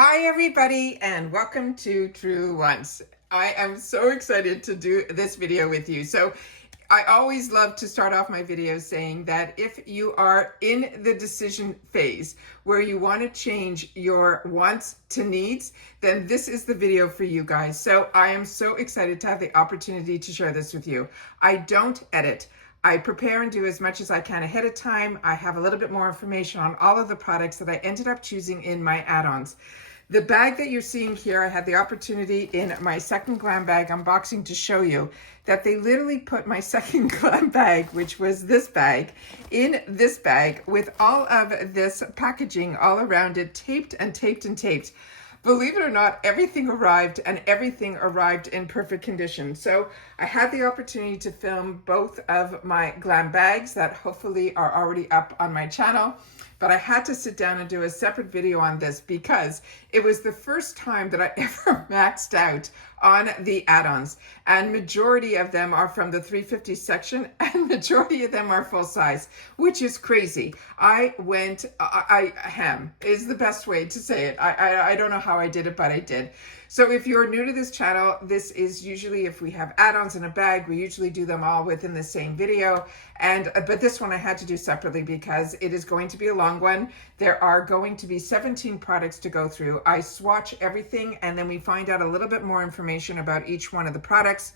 Hi everybody and welcome to Truewants. I am so excited to do this video with you. So I always love to start off my videos saying that if you are in the decision phase where you want to change your wants to needs, then this is the video for you guys. So I am so excited to have the opportunity to share this with you. I don't edit. I prepare and do as much as I can ahead of time. I have a little bit more information on all of the products that I ended up choosing in my add-ons. The bag that you're seeing here, I had the opportunity in my second glam bag unboxing to show you that they literally put my second glam bag, which was this bag, in this bag with all of this packaging all around it, taped and taped and taped. Believe it or not, everything arrived and everything arrived in perfect condition. So I had the opportunity to film both of my glam bags that hopefully are already up on my channel. But I had to sit down and do a separate video on this because it was the first time that I ever maxed out on the add-ons, and majority of them are from the 350 section and majority of them are full size, which is crazy. I ham is the best way to say it. I don't know how I did it, but I did. So if you're new to this channel, this is usually, if we have add-ons in a bag, we usually do them all within the same video. But this one I had to do separately because it is going to be a long one. There are going to be 17 products to go through. I swatch everything and then we find out a little bit more information about each one of the products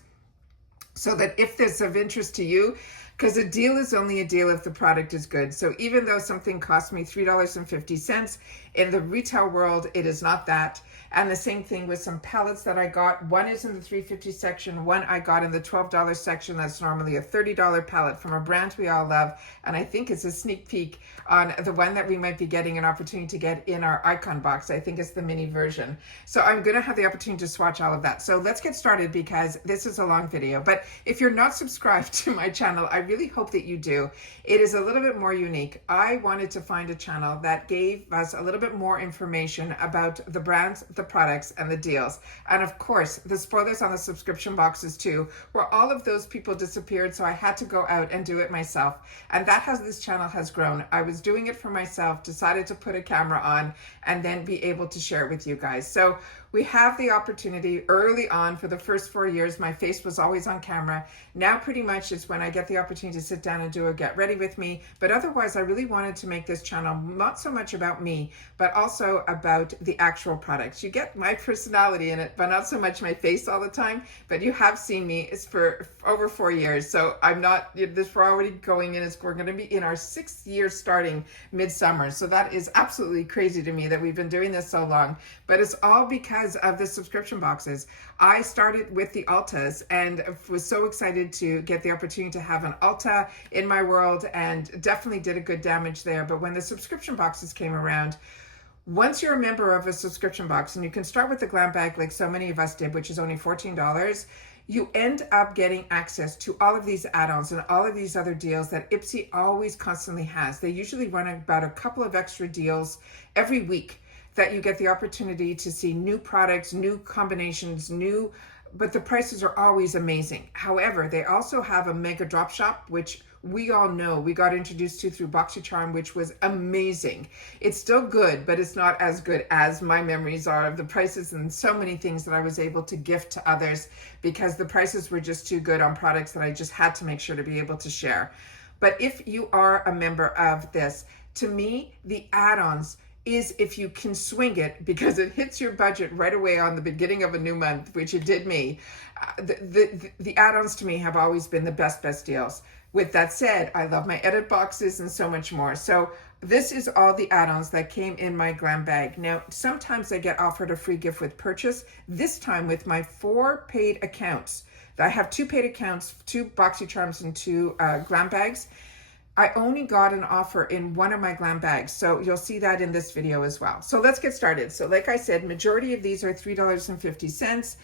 so that if this is of interest to you, because a deal is only a deal if the product is good. So even though something cost me $3.50, in the retail world, it is not that. And the same thing with some palettes that I got. One is in the $3.50 section, one I got in the $12 section. That's normally a $30 palette from a brand we all love. And I think it's a sneak peek on the one that we might be getting an opportunity to get in our icon box. I think it's the mini version. So I'm gonna have the opportunity to swatch all of that. So let's get started because this is a long video. But if you're not subscribed to my channel, I really hope that you do. It is a little bit more unique. I wanted to find a channel that gave us a little bit more information about the brands, the products, and the deals. And of course, the spoilers on the subscription boxes too, where all of those people disappeared, so I had to go out and do it myself. And that has this channel has grown. I was doing it for myself, decided to put a camera on, and then be able to share it with you guys. So we have the opportunity early on. For the first 4 years, my face was always on camera. Now pretty much it's when I get the opportunity to sit down and do a get ready with me. But otherwise, I really wanted to make this channel not so much about me, but also about the actual products. You get my personality in it, but not so much my face all the time. But you have seen me for over 4 years. So I'm not, we're already going in, we're going to be in our 6th year starting midsummer. So that is absolutely crazy to me that we've been doing this so long. But it's all because of the subscription boxes. I started with the Ultas and was so excited to get the opportunity to have an Ulta in my world, and definitely did a good damage there. But when the subscription boxes came around, once you're a member of a subscription box, and you can start with the glam bag like so many of us did, which is only $14, you end up getting access to all of these add-ons and all of these other deals that IPSY always constantly has. They usually run about a couple of extra deals every week that you get the opportunity to see new products, new combinations, but the prices are always amazing. However, they also have a mega drop shop, which we all know we got introduced to through BoxyCharm, which was amazing. It's still good, but it's not as good as my memories are of the prices and so many things that I was able to gift to others because the prices were just too good on products that I just had to make sure to be able to share. But if you are a member of this, to me, the add-ons is if you can swing it, because it hits your budget right away on the beginning of a new month, which it did me. The add-ons to me have always been the best deals. With that said, I love my edit boxes and so much more. So this is all the add-ons that came in my glam bag. Now, sometimes I get offered a free gift with purchase. This time with my 4 paid accounts, I have 2 paid accounts, 2 BoxyCharms and 2 glam bags. I only got an offer in one of my glam bags, so you'll see that in this video as well. So let's get started. So like I said, majority of these are $3.50,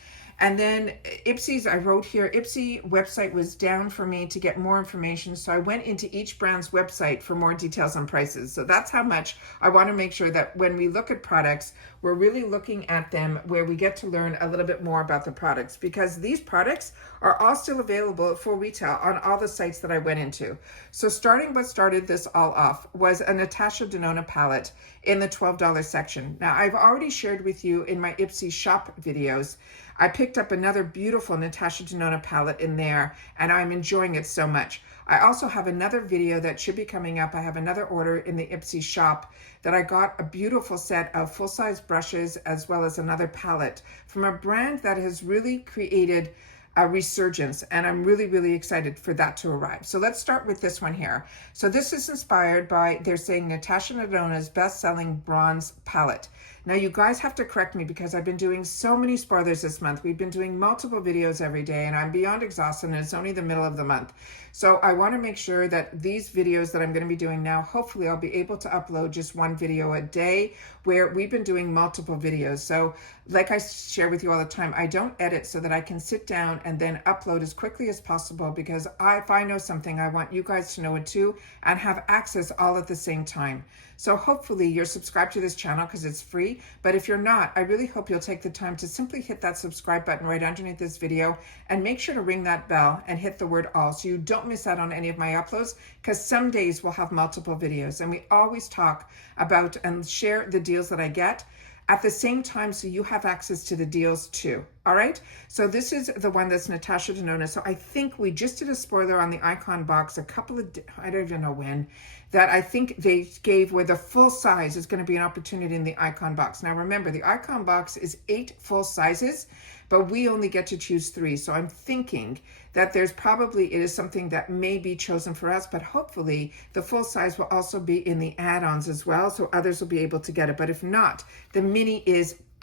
And then IPSY's, I wrote here, IPSY website was down for me to get more information. So I went into each brand's website for more details on prices. So that's how much I want to make sure that when we look at products, we're really looking at them where we get to learn a little bit more about the products, because these products are all still available at full retail on all the sites that I went into. So what started this all off was a Natasha Denona palette in the $12 section. Now, I've already shared with you in my IPSY shop videos, I picked up another beautiful Natasha Denona palette in there, and I'm enjoying it so much. I also have another video that should be coming up. I have another order in the IPSY shop that I got a beautiful set of full-size brushes as well as another palette from a brand that has really created a resurgence, and I'm really, really excited for that to arrive. So let's start with this one here. So this is inspired by, they're saying, Natasha Denona's best-selling bronze palette. Now you guys have to correct me because I've been doing so many spoilers this month. We've been doing multiple videos every day and I'm beyond exhausted, and it's only the middle of the month. So I want to make sure that these videos that I'm going to be doing now, hopefully I'll be able to upload just one video a day, where we've been doing multiple videos. So like I share with you all the time, I don't edit so that I can sit down and then upload as quickly as possible, because if I know something, I want you guys to know it too and have access all at the same time. So hopefully you're subscribed to this channel because it's free, but if you're not, I really hope you'll take the time to simply hit that subscribe button right underneath this video and make sure to ring that bell and hit the word all so you don't miss out on any of my uploads, because some days we'll have multiple videos and we always talk about and share the deals that I get at the same time, so you have access to the deals too. All right, so this is the one that's Natasha Denona. So I think we just did a spoiler on the icon box a couple of, I don't even know when, that I think they gave where the full size is going to be an opportunity in the icon box. Now remember, the icon box is 8 full sizes, but we only get to choose 3. So I'm thinking that it is something that may be chosen for us, but hopefully the full size will also be in the add-ons as well, so others will be able to get it. But if not, the mini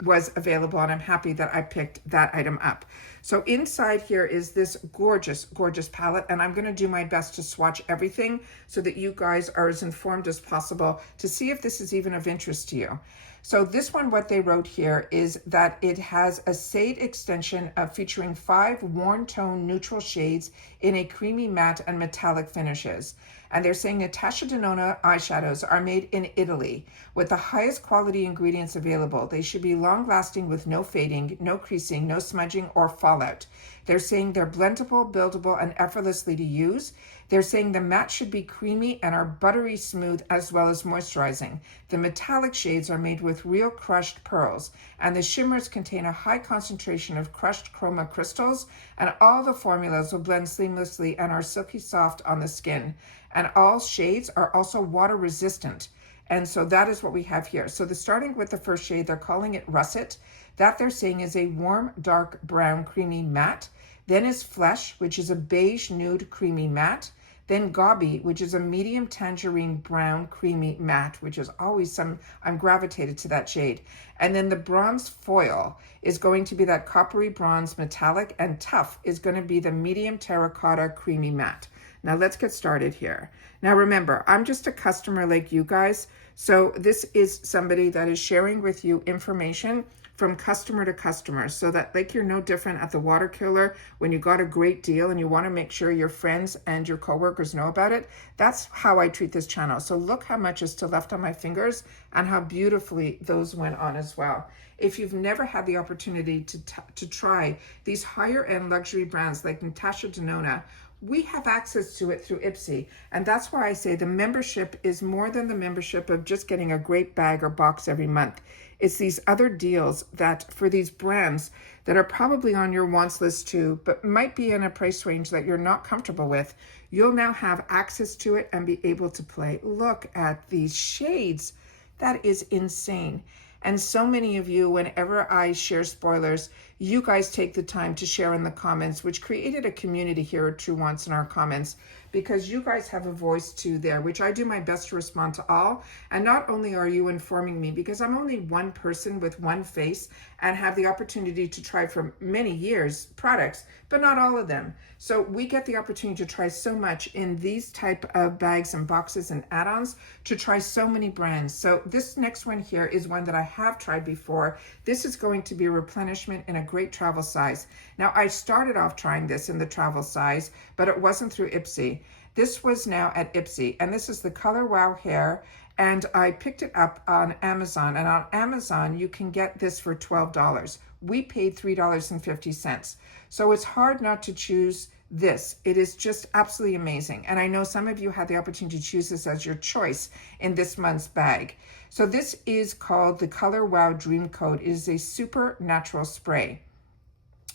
was available, and I'm happy that I picked that item up. So inside here is this gorgeous, gorgeous palette, and I'm going to do my best to swatch everything so that you guys are as informed as possible to see if this is even of interest to you. So this one, what they wrote here is that it has a shade extension featuring 5 warm tone neutral shades in a creamy matte and metallic finishes. And they're saying Natasha Denona eyeshadows are made in Italy with the highest quality ingredients available. They should be long lasting with no fading, no creasing, no smudging or fallout. They're saying they're blendable, buildable, and effortlessly to use. They're saying the matte should be creamy and are buttery smooth as well as moisturizing. The metallic shades are made with real crushed pearls, and the shimmers contain a high concentration of crushed chroma crystals, and all the formulas will blend seamlessly and are silky soft on the skin. And all shades are also water resistant. And so that is what we have here. So starting with the first shade, they're calling it Russet. That they're saying is a warm, dark brown, creamy matte. Then is Flesh, which is a beige, nude, creamy matte. Then Gauby, which is a medium tangerine brown, creamy matte, which is always I'm gravitated to that shade. And then the Bronze Foil is going to be that coppery bronze metallic, and Tough is going to be the medium terracotta, creamy matte. Now let's get started here. Now remember, I'm just a customer like you guys. So this is somebody that is sharing with you information from customer to customer, so that like you're no different at the water cooler when you got a great deal and you want to make sure your friends and your coworkers know about it. That's how I treat this channel. So look how much is still left on my fingers and how beautifully those went on as well. If you've never had the opportunity to try these higher end luxury brands like Natasha Denona, we have access to it through IPSY. And that's why I say the membership is more than the membership of just getting a great bag or box every month. It's these other deals that for these brands that are probably on your wants list too, but might be in a price range that you're not comfortable with. You'll now have access to it and be able to play. Look at these shades. That is insane. And so many of you, whenever I share spoilers, you guys take the time to share in the comments, which created a community here at Truewants in our comments, because you guys have a voice too there, which I do my best to respond to all. And not only are you informing me, because I'm only one person with one face and have the opportunity to try for many years products, but not all of them. So we get the opportunity to try so much in these type of bags and boxes and add-ons, to try so many brands. So this next one here is one that I have tried before. This is going to be a replenishment in a great travel size. Now, I started off trying this in the travel size, but it wasn't through IPSY. This was now at IPSY, and this is the Color Wow Hair, and I picked it up on Amazon, and on Amazon, you can get this for $12. We paid $3.50. So it's hard not to choose this. It is just absolutely amazing. And I know some of you had the opportunity to choose this as your choice in this month's bag. So this is called the Color Wow Dream Coat. It is a super natural spray.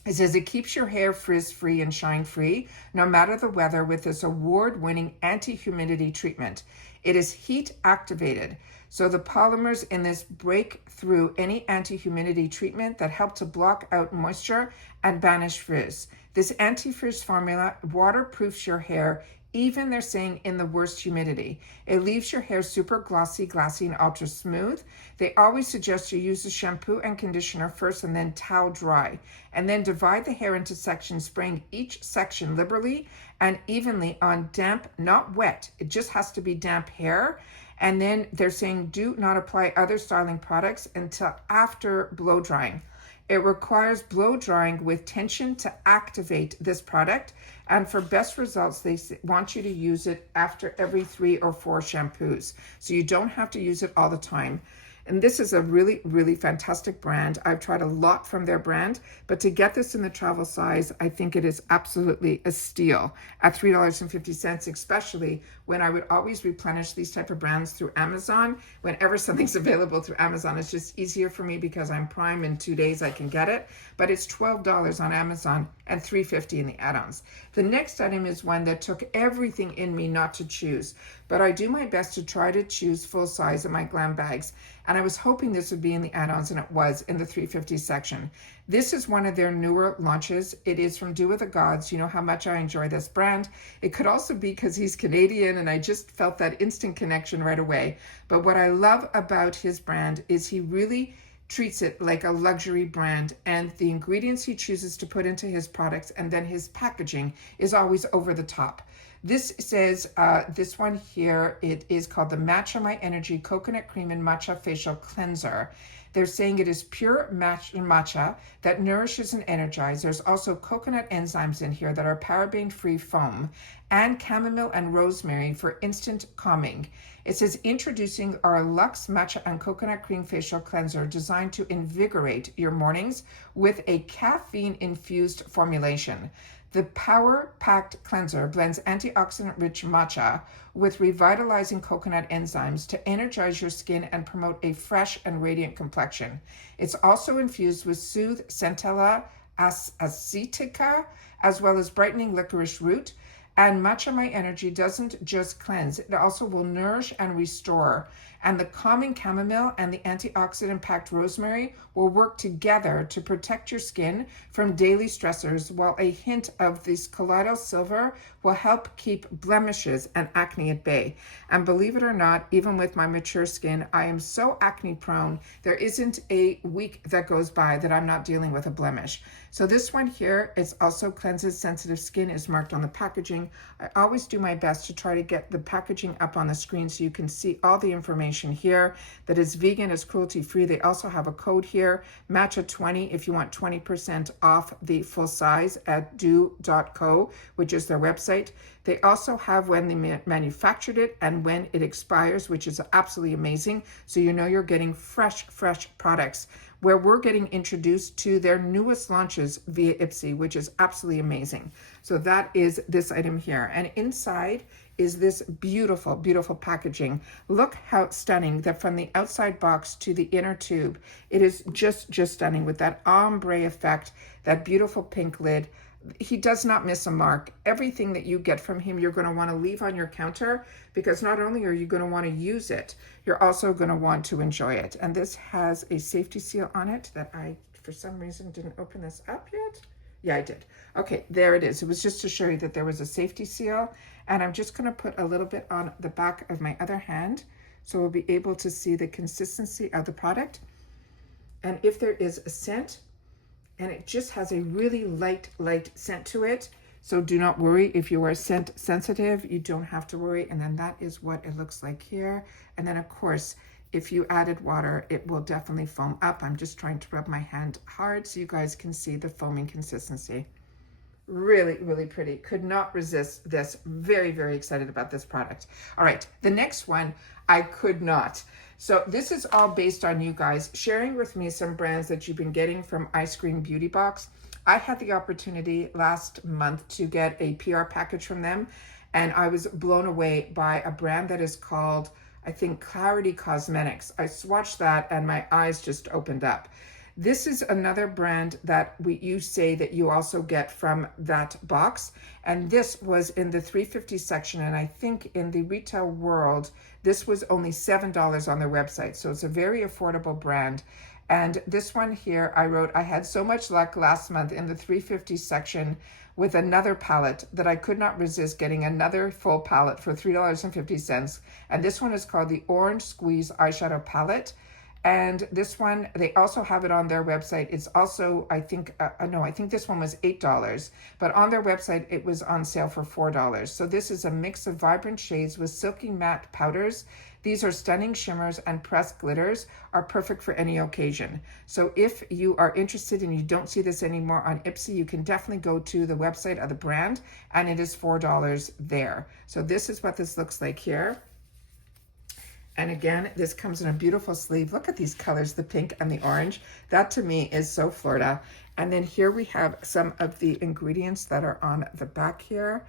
It says it keeps your hair frizz-free and shine-free, no matter the weather, with this award-winning anti-humidity treatment. It is heat activated, so the polymers in this break through any anti-humidity treatment that help to block out moisture and banish frizz. This anti-frizz formula waterproofs your hair, even they're saying in the worst humidity. It leaves your hair super glossy, glassy, and ultra smooth. They always suggest you use the shampoo and conditioner first and then towel dry. And then divide the hair into sections, spraying each section liberally and evenly on damp, not wet. It just has to be damp hair. And then they're saying do not apply other styling products until after blow drying. It requires blow drying with tension to activate this product. And for best results, they want you to use it after every 3 or 4 shampoos. So you don't have to use it all the time. And this is a really, really fantastic brand. I've tried a lot from their brand, but to get this in the travel size, I think it is absolutely a steal at $3.50, especially when I would always replenish these type of brands through Amazon. Whenever something's available through Amazon, it's just easier for me because I'm Prime. In 2 days I can get it, but it's $12 on Amazon and $3.50 in the add-ons. The next item is one that took everything in me not to choose, but I do my best to try to choose full size in my glam bags. And I was hoping this would be in the add-ons, and it was in the $3.50 section. This is one of their newer launches. It is from Do With the Gods. You know how much I enjoy this brand. It could also be because he's Canadian, and I just felt that instant connection right away. But what I love about his brand is he really treats it like a luxury brand, and the ingredients he chooses to put into his products and then his packaging is always over the top. This says, this one here, it is called the Matcha My Energy Coconut Cream and Matcha Facial Cleanser. They're saying it is pure matcha that nourishes and energizes. There's also coconut enzymes in here that are paraben-free foam, and chamomile and rosemary for instant calming. It says, introducing our Luxe Matcha and Coconut Cream Facial Cleanser designed to invigorate your mornings with a caffeine-infused formulation. The power-packed cleanser blends antioxidant-rich matcha with revitalizing coconut enzymes to energize your skin and promote a fresh and radiant complexion. It's also infused with Soothe Centella Acetica, as well as brightening licorice root. And Matcha My Energy doesn't just cleanse, it also will nourish and restore. And the calming chamomile and the antioxidant-packed rosemary will work together to protect your skin from daily stressors, while a hint of this colloidal silver will help keep blemishes and acne at bay. And believe it or not, even with my mature skin, I am so acne prone, there isn't a week that goes by that I'm not dealing with a blemish. So this one here is also cleanses sensitive skin, is marked on the packaging. I always do my best to try to get the packaging up on the screen so you can see all the information here, that is vegan, is cruelty-free. They also have a code here, Matcha20, if you want 20% off the full size at do.co, which is their website. They also have when they manufactured it and when it expires, which is absolutely amazing. So you know you're getting fresh products, where we're getting introduced to their newest launches via IPSY, which is absolutely amazing. So that is this item here. And inside is this beautiful, beautiful packaging. Look how stunning that from the outside box to the inner tube. It is just stunning with that ombre effect, that beautiful pink lid. He does not miss a mark. Everything that you get from him, you're going to want to leave on your counter, because not only are you going to want to use it, you're also going to want to enjoy it. And this has a safety seal on it that I, for some reason, didn't open this up yet. Yeah, I did. Okay, there it is. It was just to show you that there was a safety seal. And I'm just going to put a little bit on the back of my other hand, so we'll be able to see the consistency of the product. And if there is a scent, and it just has a really light scent to it. So do not worry if you are scent sensitive, you don't have to worry. And then that is what it looks like here. And then of course, if you added water, it will definitely foam up. I'm just trying to rub my hand hard so you guys can see the foaming consistency. Really, really pretty. Could not resist this. Very, very excited about this product. All right, the next one, I could not. So this is all based on you guys sharing with me some brands that you've been getting from Ice Cream Beauty Box. I had the opportunity last month to get a PR package from them, and I was blown away by a brand that is called, I think, Clarity Cosmetics. I swatched that and my eyes just opened up. This is another brand that you say that you also get from that box. And this was in the $3.50 section. And I think in the retail world, this was only $7 on their website. So it's a very affordable brand. And this one here, I wrote, I had so much luck last month in the $3.50 section with another palette that I could not resist getting another full palette for $3.50. And this one is called the Orange Squeeze Eyeshadow Palette. And this one, they also have it on their website. It's also, I think, no, I think this one was $8, but on their website, it was on sale for $4. So this is a mix of vibrant shades with silky matte powders. These are stunning shimmers, and pressed glitters are perfect for any occasion. So if you are interested and you don't see this anymore on IPSY, you can definitely go to the website of the brand, and it is $4 there. So this is what this looks like here. And again, this comes in a beautiful sleeve. Look at these colors, the pink and the orange. That to me is so Florida. And then here we have some of the ingredients that are on the back here.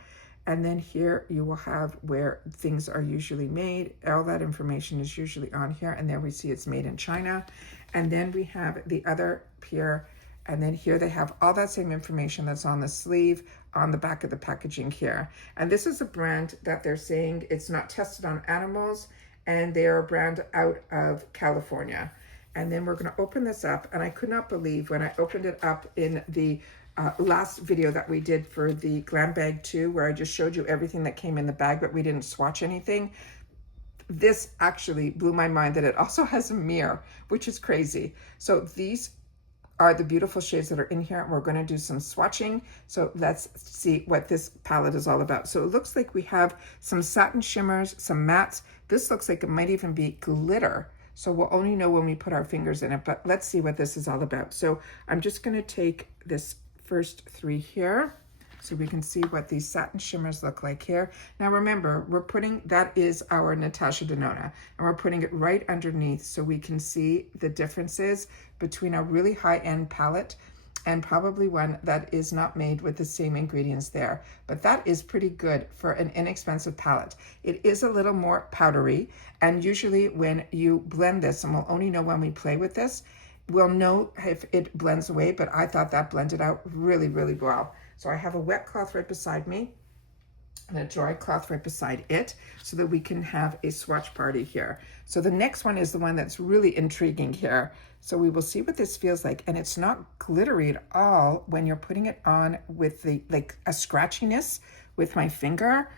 And then here you will have where things are usually made. All that information is usually on here. And there we see it's made in China. And then we have the other here. And then here they have all that same information that's on the sleeve, on the back of the packaging here. And this is a brand that they're saying it's not tested on animals, and they are a brand out of California. And then we're gonna open this up, and I could not believe when I opened it up in the last video that we did for the Glam Bag 2, where I just showed you everything that came in the bag, but we didn't swatch anything. This actually blew my mind that it also has a mirror, which is crazy. So these are the beautiful shades that are in here, and we're going to do some swatching. So let's see what this palette is all about. So it looks like we have some satin shimmers, some mattes. This looks like it might even be glitter. So we'll only know when we put our fingers in it, but let's see what this is all about. So I'm just going to take this first three here so we can see what these satin shimmers look like here. Now remember, we're putting, that is our Natasha Denona, and we're putting it right underneath so we can see the differences between a really high-end palette and probably one that is not made with the same ingredients there. But that is pretty good for an inexpensive palette. It is a little more powdery, and usually when you blend this, and we'll only know when we play with this, we'll know if it blends away, but I thought that blended out really, really well. So I have a wet cloth right beside me and a dry cloth right beside it so that we can have a swatch party here. So the next one is the one that's really intriguing here. So we will see what this feels like. And it's not glittery at all when you're putting it on with the, like a scratchiness with my finger.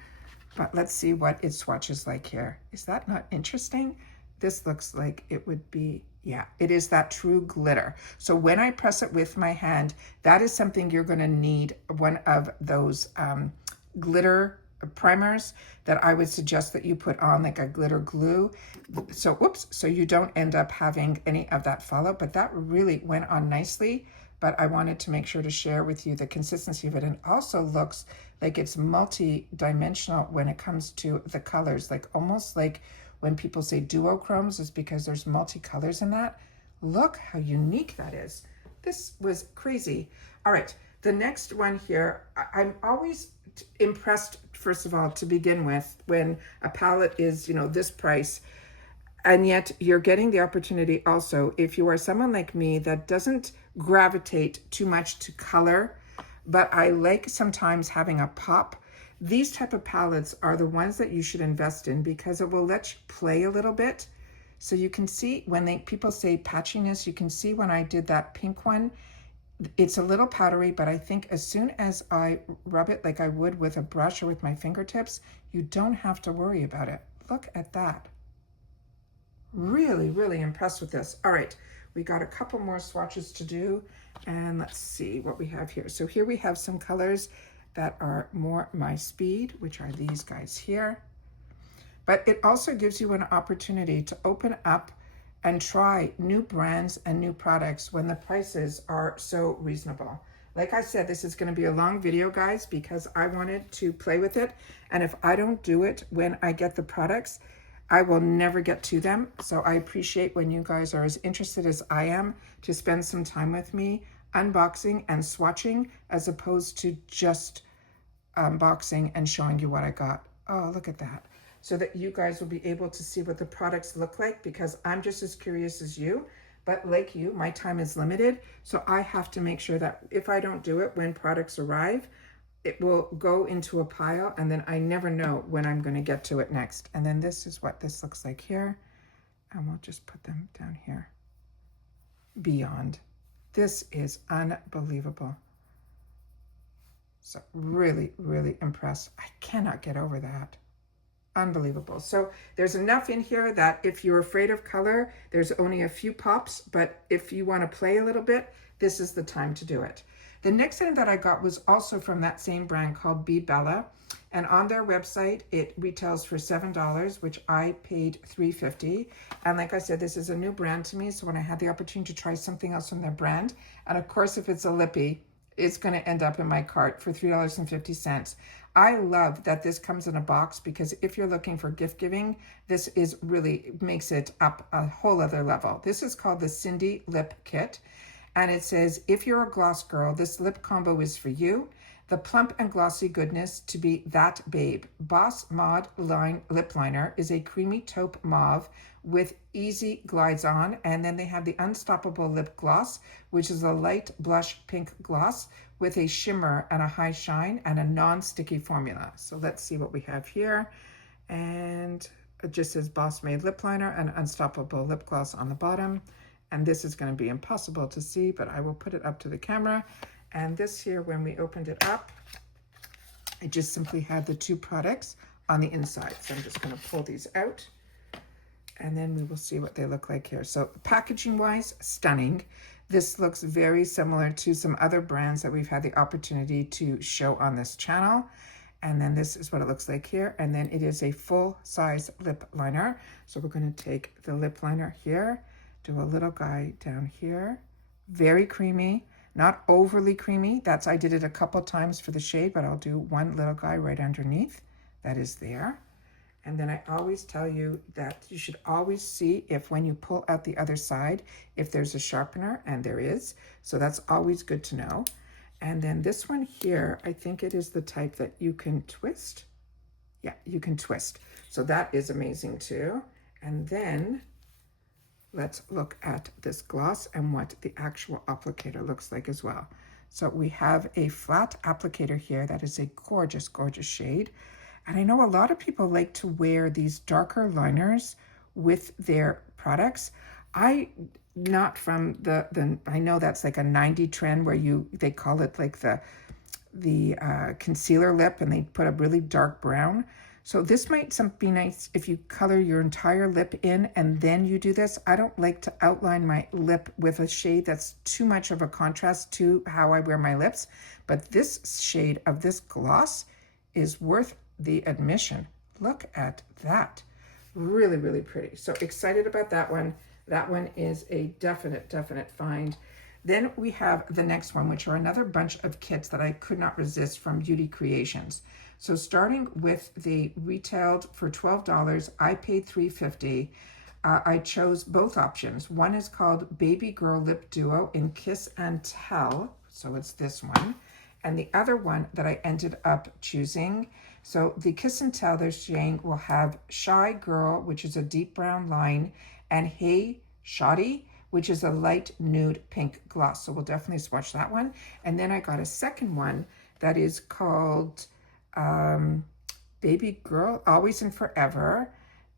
But let's see what it swatches like here. Is that not interesting? This looks like it would be, yeah, it is that true glitter. So when I press it with my hand, that is something you're gonna need, one of those glitter primers that I would suggest that you put on, like a glitter glue. So, whoops, so you don't end up having any of that fallout, but that really went on nicely. But I wanted to make sure to share with you the consistency of it. And also looks like it's multi-dimensional when it comes to the colors, like almost like when people say duochromes is because there's multi-colors in that. Look how unique that is. This was crazy. All right, the next one here, I'm always impressed, first of all, to begin with, when a palette is, you know, this price, and yet you're getting the opportunity also, if you are someone like me that doesn't gravitate too much to color, but I like sometimes having a pop. These type of palettes are the ones that you should invest in because it will let you play a little bit. So you can see when people say patchiness, you can see when I did that pink one, it's a little powdery, but I think as soon as I rub it like I would with a brush or with my fingertips, you don't have to worry about it. Look at that. Really, really impressed with this. All right, we got a couple more swatches to do, and let's see what we have here. So here we have some colors that are more my speed, which are these guys here. but it also gives you an opportunity to open up and try new brands and new products when the prices are so reasonable. Like I said, this is going to be a long video, guys, because I wanted to play with it. And if I don't do it when I get the products, I will never get to them. So I appreciate when you guys are as interested as I am to spend some time with me unboxing and swatching, as opposed to just unboxing and showing you what I got. Oh, look at that. So that you guys will be able to see what the products look like, because I'm just as curious as you. But like you, my time is limited, so I have to make sure that if I don't do it when products arrive, it will go into a pile, and then I never know when I'm going to get to it next. And then this is what this looks like here, and we'll just put them down here. Beyond. This is unbelievable. So really, really impressed. I cannot get over that. Unbelievable. So there's enough in here that if you're afraid of color, there's only a few pops, but if you want to play a little bit, this is the time to do it. The next thing that I got was also from that same brand called Be Bella, and on their website it retails for $7, which I paid $3.50. And like I said, this is a new brand to me, so when I had the opportunity to try something else from their brand, and of course if it's a lippy, it's going to end up in my cart for $3.50. I love that this comes in a box, because if you're looking for gift giving, this is really makes it up a whole other level. This is called the Cindy Lip Kit, and it says, if you're a gloss girl, this lip combo is for you. The plump and glossy goodness to be that babe. Boss Mod Line Lip Liner is a creamy taupe mauve with easy glides on, and then they have the Unstoppable Lip Gloss, which is a light blush pink gloss with a shimmer and a high shine and a non-sticky formula. So let's see what we have here. And it just says Boss Made Lip Liner and Unstoppable Lip Gloss on the bottom. And this is going to be impossible to see, but I will put it up to the camera. And this here, when we opened it up, I just simply had the two products on the inside. So I'm just going to pull these out, and then we will see what they look like here. So packaging wise, stunning. This looks very similar to some other brands that we've had the opportunity to show on this channel. And then this is what it looks like here. And then it is a full size lip liner. So we're going to take the lip liner here, do a little guy down here. Very creamy, not overly creamy. I did it a couple times for the shade, but I'll do one little guy right underneath. That is there. And then I always tell you that you should always see if when you pull out the other side, if there's a sharpener, and there is. So that's always good to know. And then this one here, I think it is the type that you can twist. Yeah, you can twist. So that is amazing too. And then let's look at this gloss and what the actual applicator looks like as well. So we have a flat applicator here that is a gorgeous, gorgeous shade. And I know a lot of people like to wear these darker liners with their products. Not from I know that's like a 90 trend where they call it like the concealer lip, and they put a really dark brown. So this might be nice if you color your entire lip in and then you do this. I don't like to outline my lip with a shade that's too much of a contrast to how I wear my lips. But this shade of this gloss is worth the admission. Look at that. Really, really pretty. So excited about that one. That one is a definite find. Then we have the next one, which are another bunch of kits that I could not resist from Beauty Creations. So starting with the retailed for $12, I paid $3.50. I chose both options. One is called Baby Girl Lip Duo in Kiss and Tell. So it's this one. And the other one that I ended up choosing, so the Kiss and Tell they're saying will have Shy Girl, which is a deep brown line, and Hey Shoddy, which is a light nude pink gloss. So we'll definitely swatch that one. And then I got a second one that is called Baby Girl, Always and Forever.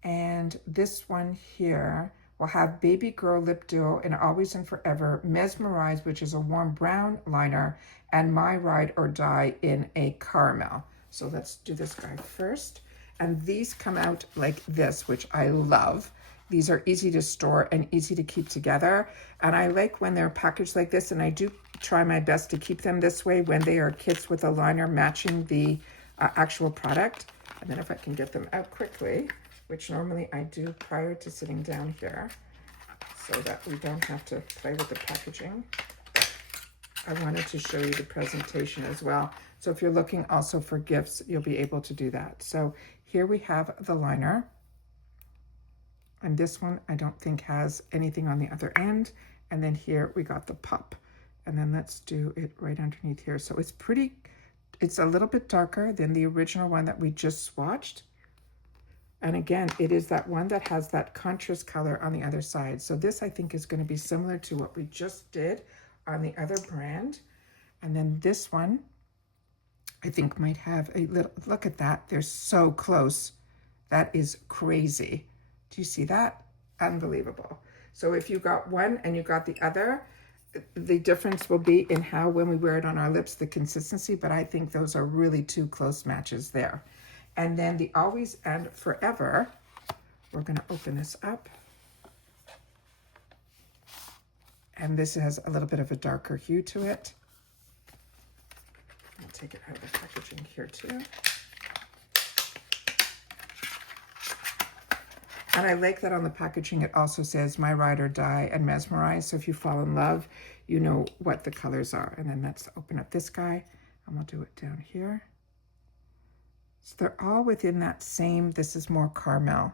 And this one here will have Baby Girl Lip Duo in Always and Forever, Mesmerize, which is a warm brown liner, and My Ride or Die in a caramel. So let's do this guy first. And these come out like this, which I love. These are easy to store and easy to keep together. And I like when they're packaged like this, and I do try my best to keep them this way when they are kits with a liner matching the actual product. And then if I can get them out quickly. which normally I do prior to sitting down here so that we don't have to play with the packaging. I wanted to show you the presentation as well. So if you're looking also for gifts, you'll be able to do that. So here we have the liner. And this one I don't think has anything on the other end. And then here we got the pop. And then let's do it right underneath here. So it's pretty, it's a little bit darker than the original one that we just swatched. And again, it is that one that has that contrast color on the other side. So this I think is going to be similar to what we just did on the other brand. And then this one, I think might have a little, look at that. They're so close. That is crazy. Do you see that? Unbelievable. So if you got one and you got the other, the difference will be in how, when we wear it on our lips, the consistency, but I think those are really two close matches there. And then the Always and Forever, we're going to open this up. And this has a little bit of a darker hue to it. I'll take it out of the packaging here too. And I like that on the packaging it also says My Ride or Die and Mesmerize. So if you fall in love, you know what the colors are. And then let's open up this guy and we'll do it down here. So they're all within that same, this is more caramel,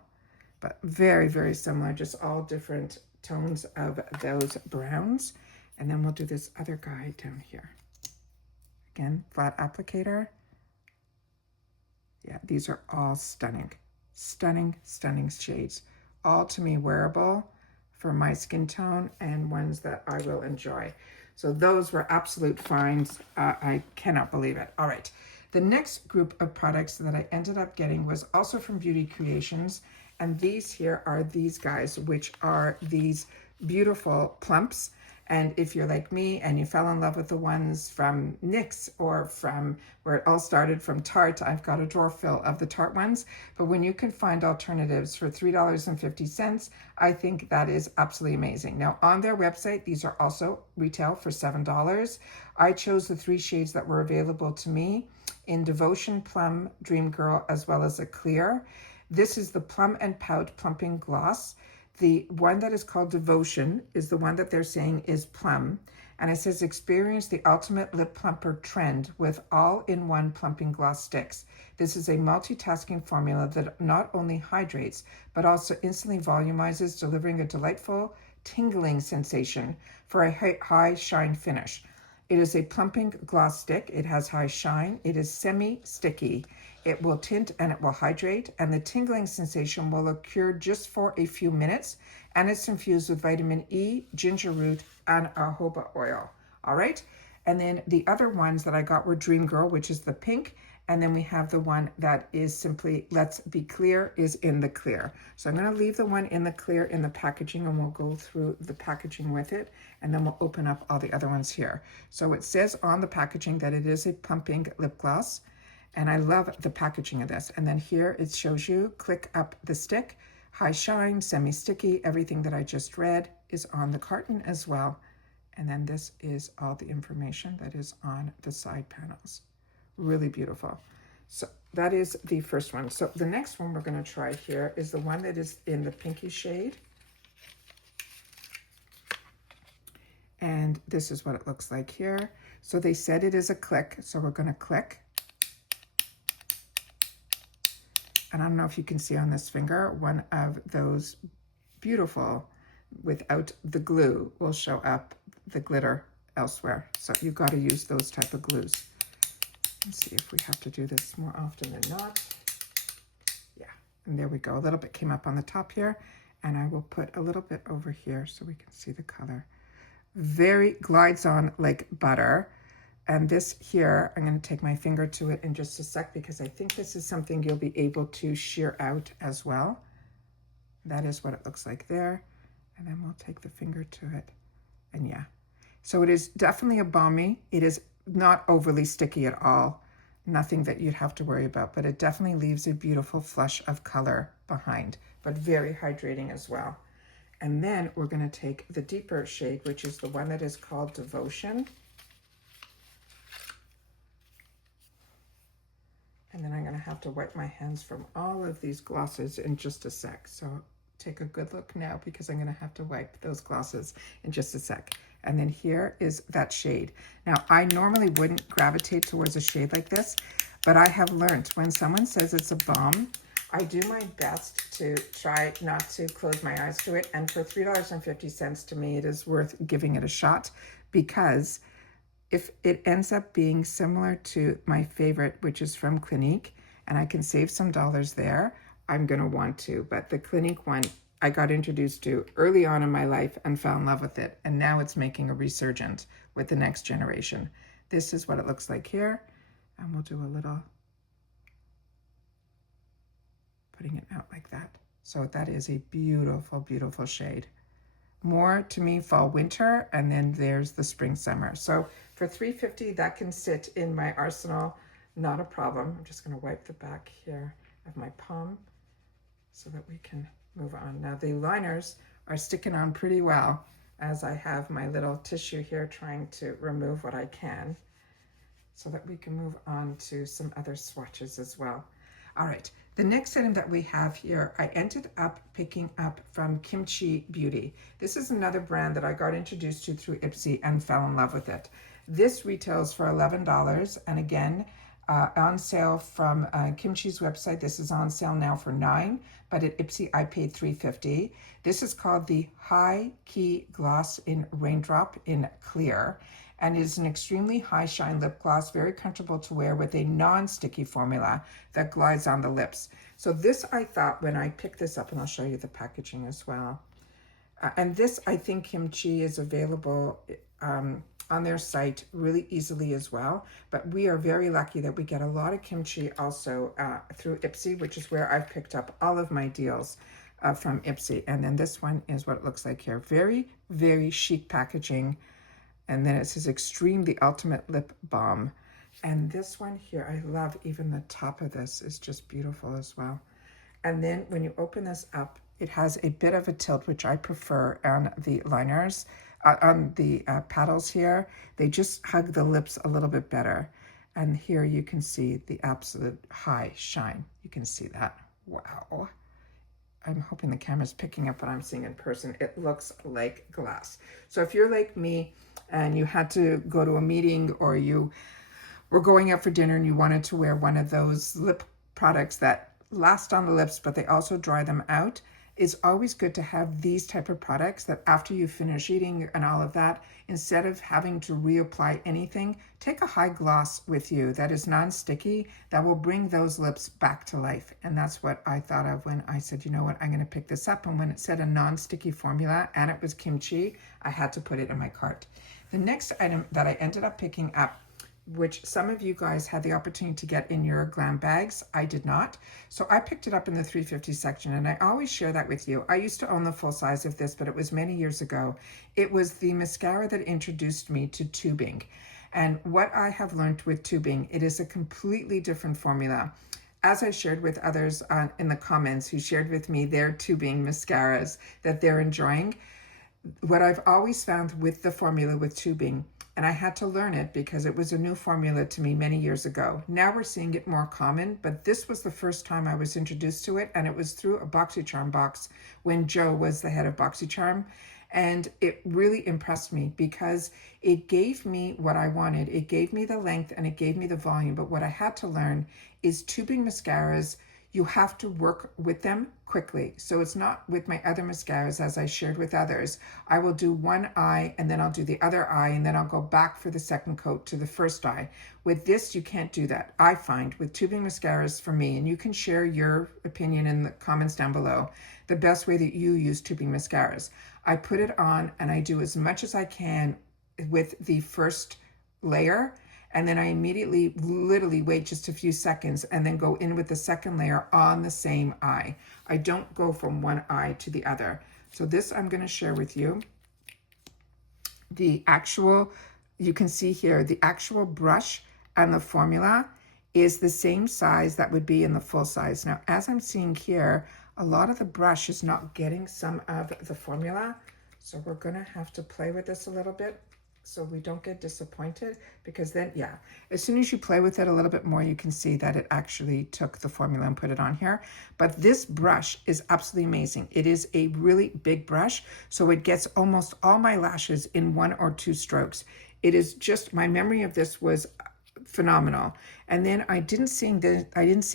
but very, very similar, just all different tones of those browns. And then we'll do this other guy down here. Again, flat applicator. Yeah, these are all stunning, stunning, stunning shades. All to me wearable for my skin tone and ones that I will enjoy. So those were absolute finds. I cannot believe it. All right. The next group of products that I ended up getting was also from Beauty Creations. And these here are these guys, which are these beautiful plumps. And if you're like me and you fell in love with the ones from NYX or from where it all started from Tarte, I've got a drawer full of the Tarte ones. But when you can find alternatives for $3.50, I think that is absolutely amazing. Now on their website, these are also retail for $7. I chose the 3 shades that were available to me in Devotion, Plum, Dream Girl, as well as a clear. This is the Plum and Pout Plumping Gloss. The one that is called Devotion is the one that they're saying is plum. And it says, experience the ultimate lip plumper trend with all-in-one plumping gloss sticks. This is a multitasking formula that not only hydrates, but also instantly volumizes, delivering a delightful, tingling sensation for a high shine finish. It is a plumping gloss stick. It has high shine. It is semi-sticky. It will tint and it will hydrate, and the tingling sensation will occur just for a few minutes, and it's infused with vitamin E, ginger root, and jojoba oil. All right. And then the other ones that I got were Dream Girl, which is the pink. And then we have the one that is simply Let's Be Clear is in the clear. So I'm going to leave the one in the clear in the packaging, and we'll go through the packaging with it, and then we'll open up all the other ones here. So it says on the packaging that it is a pumping lip gloss, and I love the packaging of this. And then here it shows you, click up the stick, high shine, semi-sticky, everything that I just read is on the carton as well. And then this is all the information that is on the side panels. Really beautiful. So that is the first one. So the next one we're going to try here is the one that is in the pinky shade. And this is what it looks like here. So they said it is a click. So we're going to click. And I don't know if you can see on this finger, one of those beautiful, without the glue, will show up the glitter elsewhere. So you've got to use those type of glues. Let's see if we have to do this more often than not. Yeah, and there we go. A little bit came up on the top here, and I will put a little bit over here so we can see the color. Very glides on like butter. And this here, I'm going to take my finger to it in just a sec, because I think this is something you'll be able to shear out as well. That is what it looks like there. And then we'll take the finger to it. And yeah, so it is definitely a balmy. It is not overly sticky at all. Nothing that you'd have to worry about, but it definitely leaves a beautiful flush of color behind, but very hydrating as well. And then we're going to take the deeper shade, which is the one that is called Devotion. And then I'm going to have to wipe my hands from all of these glosses in just a sec. So take a good look now because I'm going to have to wipe those glosses in just a sec. And then here is that shade. Now, I normally wouldn't gravitate towards a shade like this, but I have learned when someone says it's a bomb, I do my best to try not to close my eyes to it. And for $3.50 to me, it is worth giving it a shot, because if it ends up being similar to my favorite, which is from Clinique, and I can save some dollars there, I'm going to want to. But the Clinique one, I got introduced to early on in my life and fell in love with it. And now it's making a resurgence with the next generation. This is what it looks like here. And we'll do a little, putting it out like that. So that is a beautiful, beautiful shade. More to me fall winter, and then there's the spring summer. So for $3.50, that can sit in my arsenal, not a problem. I'm just going to wipe the back here of my palm so that we can move on. Now the liners are sticking on pretty well, as I have my little tissue here trying to remove what I can, so that we can move on to some other swatches as well. All right, the next item that we have here, I ended up picking up from Kimchi Beauty. This is another brand that I got introduced to through IPSY and fell in love with it. This retails for $11, and again, on sale from Kimchi's website. This is on sale now for $9, but at IPSY I paid $3.50. This is called the High Key Gloss in Raindrop in Clear, and is an extremely high shine lip gloss, very comfortable to wear with a non-sticky formula that glides on the lips. So this, I thought when I picked this up, and I'll show you the packaging as well. And this, I think Kimchi is available on their site really easily as well. But we are very lucky that we get a lot of kimchi also through IPSY, which is where I've picked up all of my deals from IPSY. And then this one is what it looks like here. Very, very chic packaging. And then it says Extreme, the Ultimate Lip Balm. And this one here, I love even the top of this is just beautiful as well. And then when you open this up, it has a bit of a tilt, which I prefer on the liners. On the petals here, they just hug the lips a little bit better. And here you can see the absolute high shine. You can see that. Wow. I'm hoping the camera's picking up what I'm seeing in person. It looks like glass. So if you're like me and you had to go to a meeting, or you were going out for dinner and you wanted to wear one of those lip products that last on the lips, but they also dry them out, it's always good to have these type of products that after you finish eating and all of that, instead of having to reapply anything, take a high gloss with you that is non-sticky, that will bring those lips back to life. And that's what I thought of when I said, you know what, I'm going to pick this up. And when it said a non-sticky formula and it was kimchi, I had to put it in my cart. The next item that I ended up picking up, which some of you guys had the opportunity to get in your glam bags, I did not. So I picked it up in the $3.50 section, and I always share that with you. I used to own the full size of this, but it was many years ago. It was the mascara that introduced me to tubing. And what I have learned with tubing, it is a completely different formula. As I shared with others in the comments who shared with me their tubing mascaras that they're enjoying, what I've always found with the formula with tubing, and I had to learn it because it was a new formula to me many years ago. Now we're seeing it more common, but this was the first time I was introduced to it, and it was through a BoxyCharm box when Joe was the head of BoxyCharm. And it really impressed me because it gave me what I wanted. It gave me the length and it gave me the volume. But what I had to learn is tubing mascaras, you have to work with them quickly. So it's not with my other mascaras, as I shared with others. I will do one eye and then I'll do the other eye and then I'll go back for the second coat to the first eye. With this, you can't do that. I find with tubing mascaras for me, and you can share your opinion in the comments down below, the best way that you use tubing mascaras. I put it on and I do as much as I can with the first layer, and then I immediately literally wait just a few seconds and then go in with the second layer on the same eye. I don't go from one eye to the other. So this I'm going to share with you. The actual, you can see here, the actual brush and the formula is the same size that would be in the full size. Now, as I'm seeing here, a lot of the brush is not getting some of the formula. So we're going to have to play with this a little bit. so we don't get disappointed, because then, yeah, as soon as you play with it a little bit more, you can see that it actually took the formula and put it on here. But this brush is absolutely amazing. It is a really big brush, so it gets almost all my lashes in 1 or 2 strokes. It is just, my memory of this was phenomenal. And then I didn't see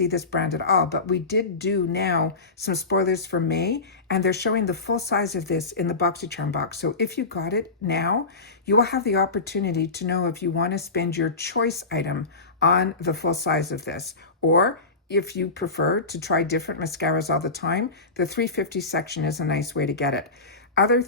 this brand at all, but we did do now some spoilers for May, and they're showing the full size of this in the BoxyCharm box. So if you got it now, you will have the opportunity to know if you want to spend your choice item on the full size of this, or if you prefer to try different mascaras all the time, the 350 section is a nice way to get it. Other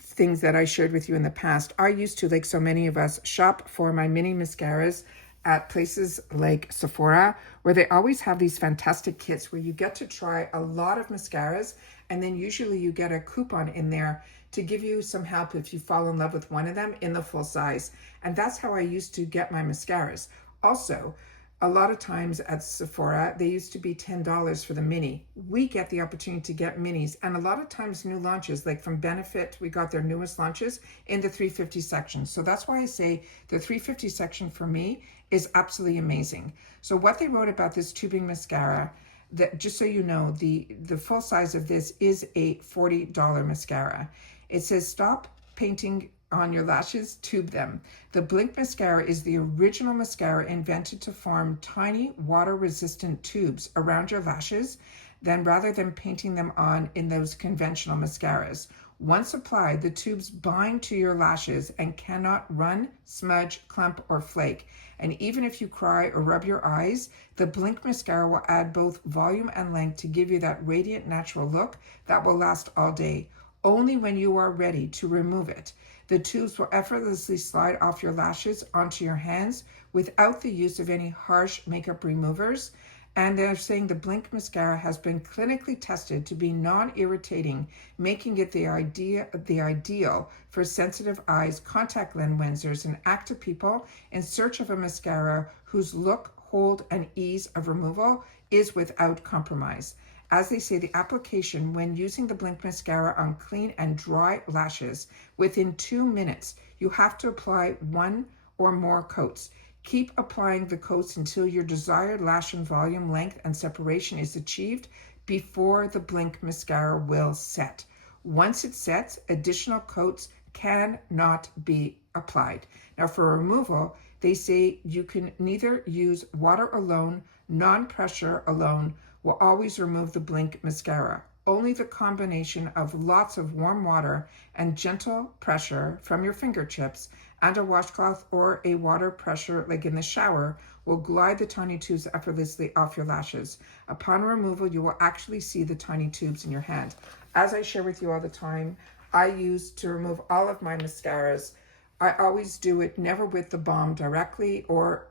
things that I shared with you in the past, I used to, like so many of us, shop for my mini mascaras at places like Sephora, where they always have these fantastic kits where you get to try a lot of mascaras, and then usually you get a coupon in there to give you some help if you fall in love with one of them in the full size. And that's how I used to get my mascaras. Also, a lot of times at Sephora, they used to be $10 for the mini. We get the opportunity to get minis, and a lot of times new launches, like from Benefit, we got their newest launches in the 350 section. So that's why I say the 350 section for me is absolutely amazing. So what they wrote about this tubing mascara, that just so you know, the full size of this is a $40 mascara. It says, stop painting on your lashes, tube them. The Blink mascara is the original mascara invented to form tiny water-resistant tubes around your lashes, then rather than painting them on in those conventional mascaras. Once applied, the tubes bind to your lashes and cannot run, smudge, clump, or flake. And even if you cry or rub your eyes, the Blink mascara will add both volume and length to give you that radiant, natural look that will last all day. Only when you are ready to remove it. The tubes will effortlessly slide off your lashes onto your hands without the use of any harsh makeup removers. And they're saying the Blink mascara has been clinically tested to be non-irritating, making it the ideal for sensitive eyes, contact lens wearers, and active people in search of a mascara whose look, hold, and ease of removal is without compromise. As they say, the application when using the Blink mascara on clean and dry lashes, within 2 minutes, you have to apply 1 or more coats. Keep applying the coats until your desired lash and volume, length, and separation is achieved before the Blink mascara will set. Once it sets, additional coats cannot be applied. Now for removal, they say you can neither use water alone, non-pressure alone, will always remove the Blink mascara. Only the combination of lots of warm water and gentle pressure from your fingertips and a washcloth or a water pressure like in the shower will glide the tiny tubes effortlessly off your lashes. Upon removal, you will actually see the tiny tubes in your hand. As I share with you all the time, I use to remove all of my mascaras. I always do it never with the balm directly or,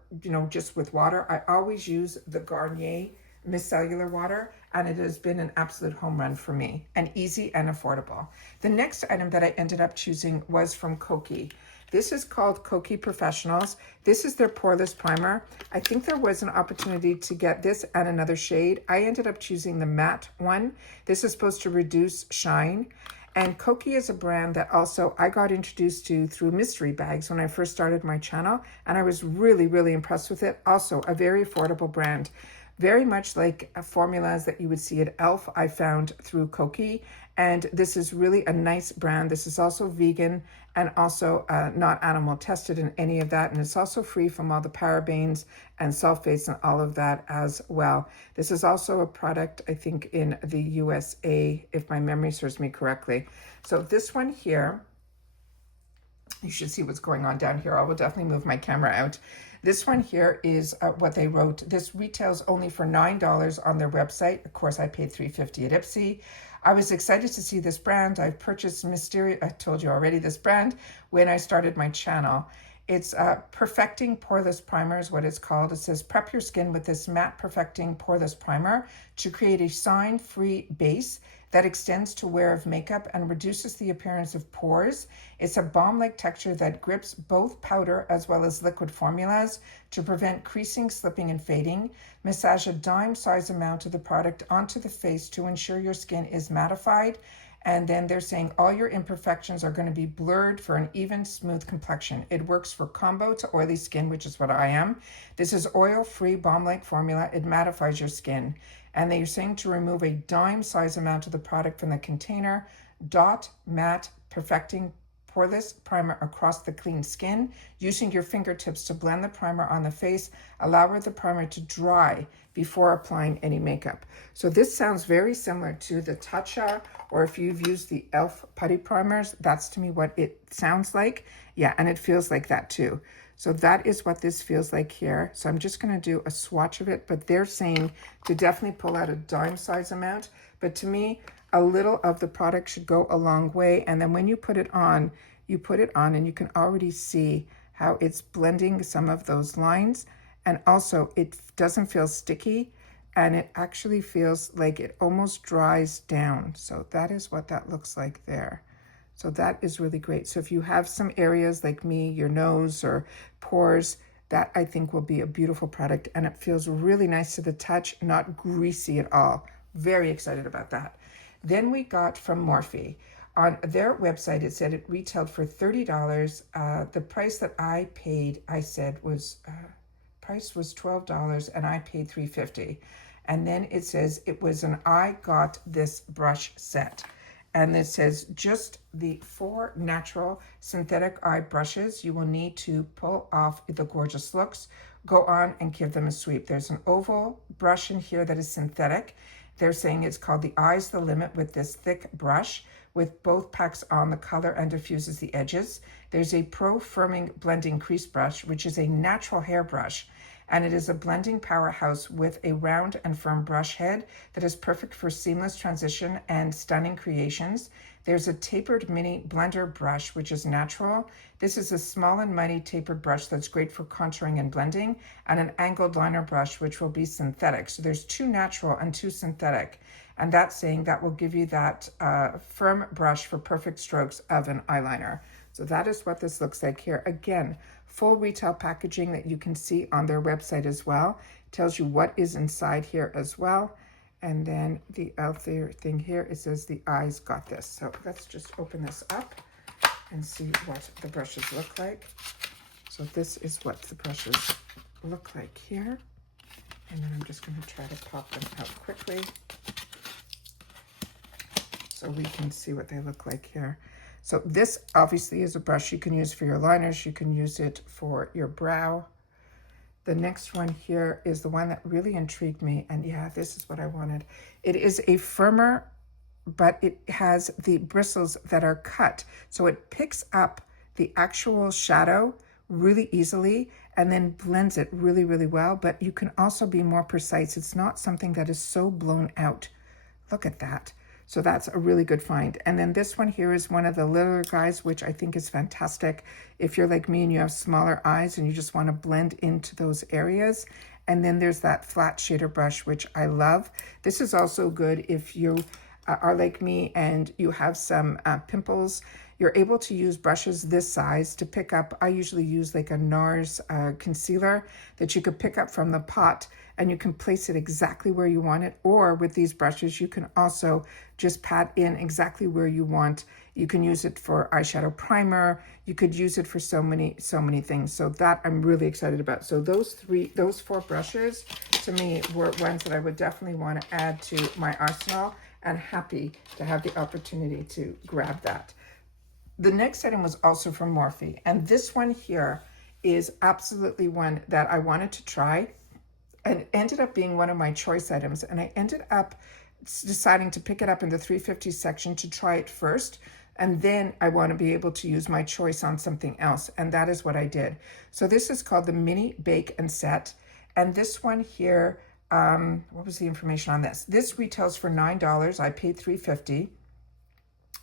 just with water. I always use the Garnier micellar water, and it has been an absolute home run for me, and easy and affordable. The next item that I ended up choosing was from Kokie. This is called Kokie Professionals. This is their poreless primer. I think there was an opportunity to get this and another shade. I ended up choosing the matte one. This is supposed to reduce shine. And Kokie is a brand that also I got introduced to through mystery bags when I first started my channel, and I was really, really impressed with it. Also, a very affordable brand. Very much like formulas that you would see at e.l.f. I found through Kokie, and this is really a nice brand. This is also vegan and also not animal tested in any of that, and it's also free from all the parabens and sulfates and all of that as well. This is also a product, I think, in the USA, if my memory serves me correctly. So this one here, you should see what's going on down here. I will definitely move my camera out. This one here is what they wrote. This retails only for $9 on their website. Of course, I paid $3.50 at IPSY. I was excited to see this brand. I've purchased I told you already this brand when I started my channel. It's Perfecting Poreless Primer is what it's called. It says, prep your skin with this matte Perfecting Poreless Primer to create a shine-free base that extends to wear of makeup and reduces the appearance of pores. It's a balm-like texture that grips both powder as well as liquid formulas to prevent creasing, slipping, and fading. Massage a dime-size amount of the product onto the face to ensure your skin is mattified And then they're saying all your imperfections are going to be blurred for an even, smooth complexion. It works for combo to oily skin, which is what I am. This is oil-free, balm-like formula. It mattifies your skin. And they're saying to remove a dime-size amount of the product from the container. Dot matte perfecting poreless primer across the clean skin. Using your fingertips to blend the primer on the face. Allow the primer to dry before applying any makeup. So this sounds very similar to the Tatcha, or if you've used the e.l.f. putty primers, that's to me what it sounds like. Yeah, and it feels like that too. So that is what this feels like here. So I'm just gonna do a swatch of it, but they're saying to definitely pull out a dime size amount. But to me, a little of the product should go a long way. And then when you put it on and you can already see how it's blending some of those lines. And also it doesn't feel sticky, and it actually feels like it almost dries down. So that is what that looks like there. So that is really great. So if you have some areas like me, your nose or pores, that I think will be a beautiful product, and it feels really nice to the touch, not greasy at all. Very excited about that. Then we got from Morphe. On their website, it said it retailed for $30. The price that I paid, I said was, price was $12 and I paid $3.50. And then it says it was an I got this brush set. And it says just the 4 natural synthetic eye brushes you will need to pull off the gorgeous looks. Go on and give them a sweep. There's an oval brush in here that is synthetic. They're saying it's called the Eyes the Limit with this thick brush with both packs on the color and diffuses the edges. There's a Pro Firming Blending Crease Brush, which is a natural hair brush, and it is a blending powerhouse with a round and firm brush head that is perfect for seamless transition and stunning creations. There's a tapered mini blender brush, which is natural. This is a small and mighty tapered brush that's great for contouring and blending, and an angled liner brush, which will be synthetic. So there's 2 natural and 2 synthetic, and that's saying that will give you that firm brush for perfect strokes of an eyeliner. So that is what this looks like here. Again, full retail packaging that you can see on their website as well. Tells you what is inside here as well. And then the other thing here, it says the eyes got this. So let's just open this up and see what the brushes look like. So this is what the brushes look like here. And then I'm just going to try to pop them out quickly so we can see what they look like here. So this obviously is a brush you can use for your liners. You can use it for your brow. The next one here is the one that really intrigued me. And yeah, this is what I wanted. It is a firmer, but it has the bristles that are cut. So it picks up the actual shadow really easily and then blends it really, really well. But you can also be more precise. It's not something that is so blown out. Look at that. So that's a really good find. And then this one here is one of the littler guys, which I think is fantastic if you're like me and you have smaller eyes and you just want to blend into those areas. And then there's that flat shader brush, which I love. This is also good if you are like me and you have some pimples. You're able to use brushes this size to pick up. I usually use like a NARS concealer that you could pick up from the pot, and you can place it exactly where you want it. Or with these brushes, you can also just pat in exactly where you want. You can use it for eyeshadow primer. You could use it for so many things. So that I'm really excited about. So those 4 brushes to me were ones that I would definitely want to add to my arsenal, and happy to have the opportunity to grab that. The next item was also from Morphe, and this one here is absolutely one that I wanted to try and ended up being one of my choice items. And I ended up deciding to pick it up in the 350 section to try it first. And then I want to be able to use my choice on something else. And that is what I did. So this is called the Mini Bake and Set. And this one here, what was the information on this? This retails for $9. I paid $3.50.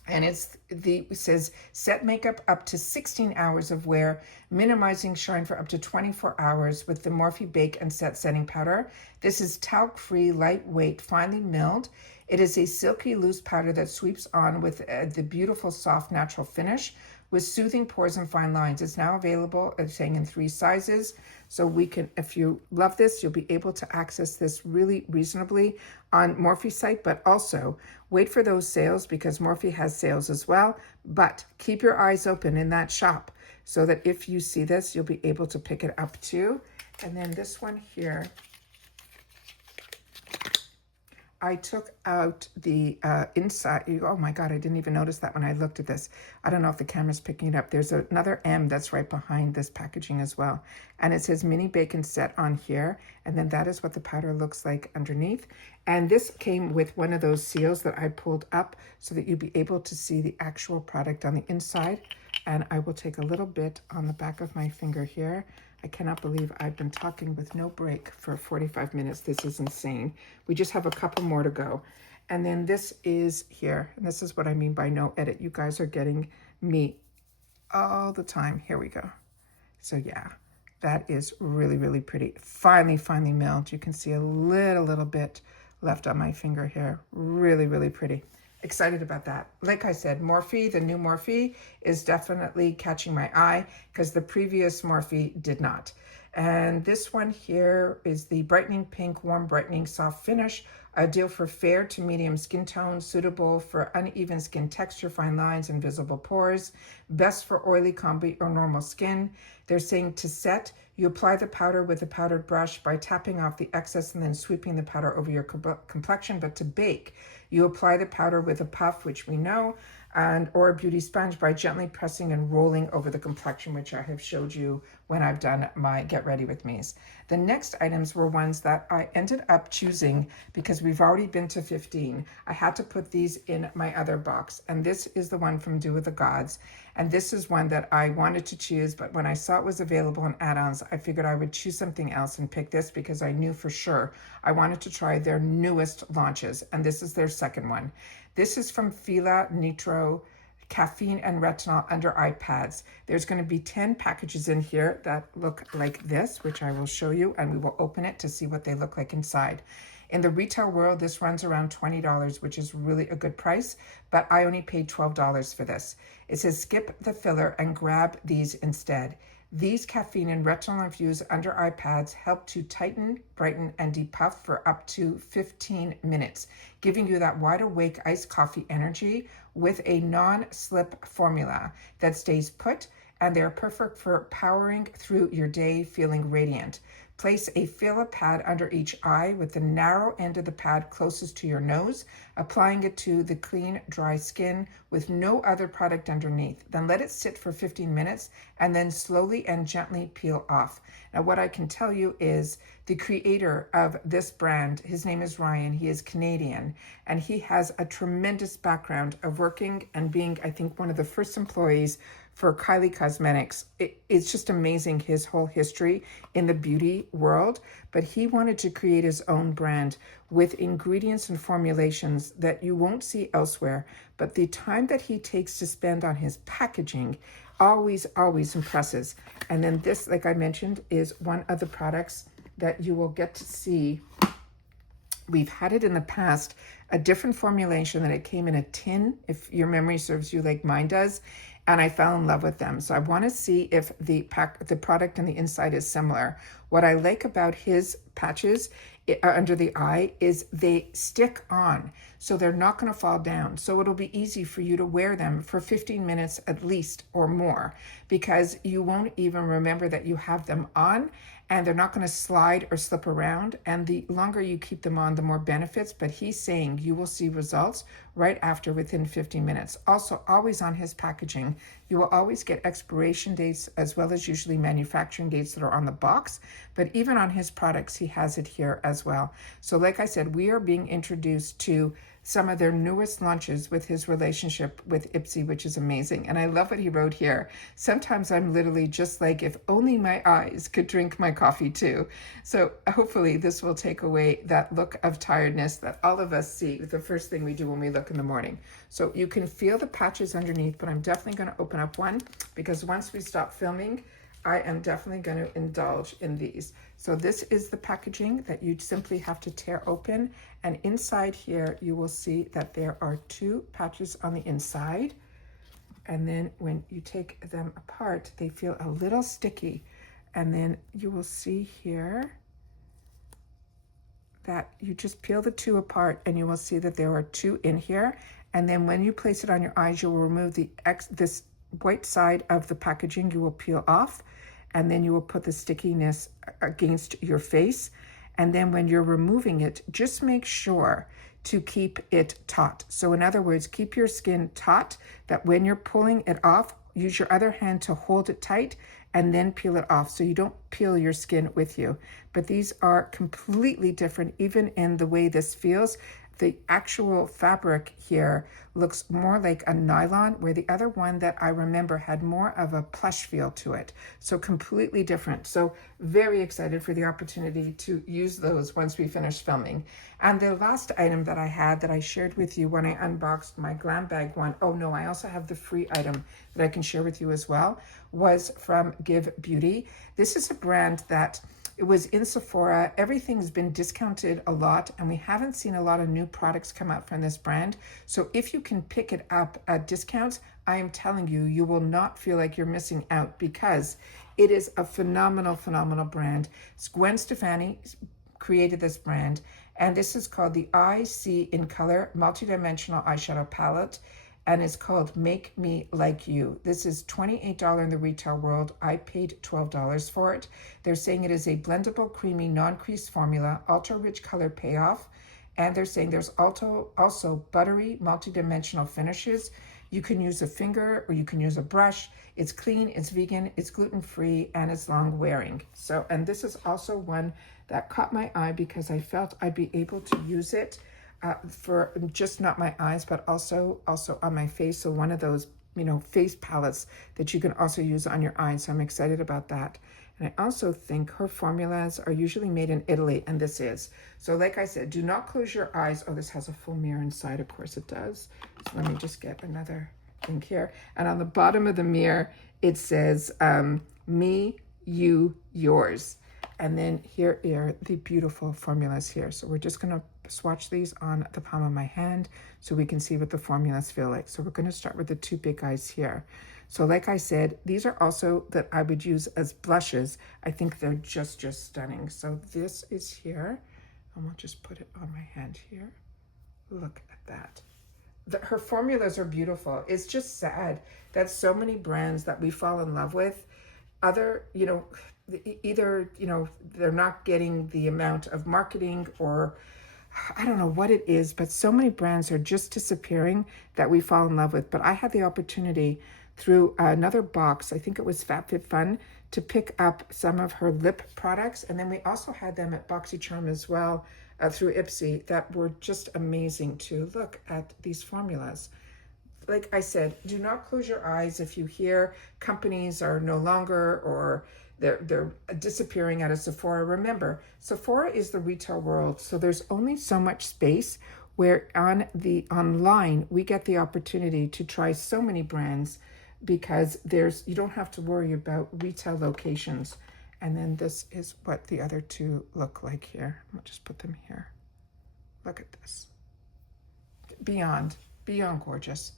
And it says set makeup up to 16 hours of wear, minimizing shine for up to 24 hours with the Morphe Bake and Set setting powder. This is talc-free, lightweight, finely milled. It is a silky loose powder that sweeps on with the beautiful soft natural finish with soothing pores and fine lines. It's now available, it's saying in 3 sizes. So we can, if you love this, you'll be able to access this really reasonably on Morphe site, but also wait for those sales because Morphe has sales as well. But keep your eyes open in that shop so that if you see this, you'll be able to pick it up too. And then this one here, I took out the inside. Oh my God, I didn't even notice that when I looked at this. I don't know if the camera's picking it up. There's another M that's right behind this packaging as well. And it says mini bacon set on here. And then that is what the powder looks like underneath. And this came with one of those seals that I pulled up so that you'd be able to see the actual product on the inside. And I will take a little bit on the back of my finger here. I cannot believe I've been talking with no break for 45 minutes. This is insane. We just have a couple more to go. And then this is here. And this is what I mean by no edit. You guys are getting me all the time. Here we go. So yeah, that is really, really pretty. Finally milled. You can see a little bit left on my finger here. Really, really pretty. Excited about that. Like I said, Morphe, the new Morphe is definitely catching my eye because the previous Morphe did not. And this one here is the Brightening Pink Warm Brightening Soft Finish, ideal for fair to medium skin tone, suitable for uneven skin texture, fine lines, and visible pores, best for oily, combi, or normal skin. They're saying to set, you apply the powder with a powdered brush by tapping off the excess and then sweeping the powder over your complexion. But to bake, you apply the powder with a puff, which we know, or a beauty sponge by gently pressing and rolling over the complexion, which I have showed you when I've done my Get Ready With Me's. The next items were ones that I ended up choosing because we've already been to 15. I had to put these in my other box, and this is the one from Do With the Gods. And this is one that I wanted to choose, but when I saw it was available on add-ons, I figured I would choose something else and pick this because I knew for sure I wanted to try their newest launches, and this is their second one. This is from Fila Nitro Caffeine and Retinol Under Eye Pads. There's going to be 10 packages in here that look like this, which I will show you, and we will open it to see what they look like inside. In the retail world, this runs around $20, which is really a good price, but I only paid $12 for this. It says skip the filler and grab these instead. These caffeine and retinol-infused under-eye pads help to tighten, brighten, and depuff for up to 15 minutes, giving you that wide-awake iced coffee energy with a non-slip formula that stays put, and they're perfect for powering through your day feeling radiant. Place a filler pad under each eye with the narrow end of the pad closest to your nose, applying it to the clean, dry skin with no other product underneath. Then let it sit for 15 minutes and then slowly and gently peel off. Now, what I can tell you is the creator of this brand, his name is Ryan. He is Canadian, and he has a tremendous background of working and being, I think, one of the first employees for Kylie Cosmetics. It's just amazing, his whole history in the beauty world, but he wanted to create his own brand with ingredients and formulations that you won't see elsewhere. But the time that he takes to spend on his packaging always impresses. And then this, like I mentioned, is one of the products that you will get to see. We've had it in the past, a different formulation that it came in a tin, if your memory serves you like mine does, and I fell in love with them. So I want to see if the product on the inside is similar. What I like about his patches under the eye is they stick on, so they're not going to fall down. So it'll be easy for you to wear them for 15 minutes at least or more, because you won't even remember that you have them on, and they're not going to slide or slip around. And the longer you keep them on, the more benefits. But he's saying you will see results right after, within 15 minutes. Also, always on his packaging, you will always get expiration dates as well as usually manufacturing dates that are on the box. But even on his products, he has it here as well. So like I said, we are being introduced to some of their newest launches with his relationship with IPSY, which is amazing. And I love what he wrote here. Sometimes I'm literally just like, if only my eyes could drink my coffee too. So hopefully this will take away that look of tiredness that all of us see the first thing we do when we look in the morning. So you can feel the patches underneath, but I'm definitely going to open up one, because once we stop filming, I am definitely going to indulge in these. So this is the packaging that you simply have to tear open. And inside here, you will see that there are 2 patches on the inside. and then when you take them apart, they feel a little sticky. And then you will see here that you just peel the two apart, and you will see that there are two in here. And then when you place it on your eyes, you will remove this white side of the packaging. You will peel off, and then you will put the stickiness against your face. And then when you're removing it, just make sure to keep it taut. So in other words, keep your skin taut, that when you're pulling it off, use your other hand to hold it tight and then peel it off, so you don't peel your skin with you. But these are completely different, even in the way this feels. The actual fabric here looks more like a nylon, where the other one that I remember had more of a plush feel to it. So completely different. So very excited for the opportunity to use those once we finish filming. And the last item that I had that I shared with you when I unboxed my glam bag one, oh no, I also have the free item that I can share with you as well, was from Give Beauty. This is a brand that it was in Sephora. Everything's been discounted a lot, and we haven't seen a lot of new products come out from this brand. So if you can pick it up at discounts, I am telling you, you will not feel like you're missing out, because it is a phenomenal, phenomenal brand. Gwen Stefani created this brand, and this is called the I See in Color Multidimensional Eyeshadow Palette, and it's called Make Me Like You. This is $28 in the retail world. I paid $12 for it. They're saying it is a blendable, creamy, non-crease formula, ultra-rich color payoff, and they're saying there's also buttery, multi-dimensional finishes. You can use a finger or you can use a brush. It's clean, it's vegan, it's gluten-free, and it's long wearing. So, and this is also one that caught my eye because I felt I'd be able to use it for just not my eyes, but also on my face. So one of those, face palettes that you can also use on your eyes. So I'm excited about that. And I also think her formulas are usually made in Italy, and this is. So like I said, do not close your eyes. Oh, this has a full mirror inside. Of course it does. So let me just get another thing here. And on the bottom of the mirror, it says, me, you, yours. And then here are the beautiful formulas here. So we're just gonna swatch these on the palm of my hand so we can see what the formulas feel like. So we're gonna start with the two big guys here. So like I said, these are also that I would use as blushes. I think they're just stunning. So this is here, and we'll just put it on my hand here. Look at that. Her formulas are beautiful. It's just sad that so many brands that we fall in love with, either they're not getting the amount of marketing, or I don't know what it is, but so many brands are just disappearing that we fall in love with. But I had the opportunity through another box, I think it was FabFitFun, to pick up some of her lip products. And then we also had them at BoxyCharm as well, through IPSY, that were just amazing to look at these formulas. Like I said, do not close your eyes if you hear companies are no longer, or they're disappearing out of Sephora. Remember, Sephora is the retail world, so there's only so much space, where on the online we get the opportunity to try so many brands, because you don't have to worry about retail locations. And then this is what the other two look like here. I'll just put them here. Look at this. Beyond gorgeous.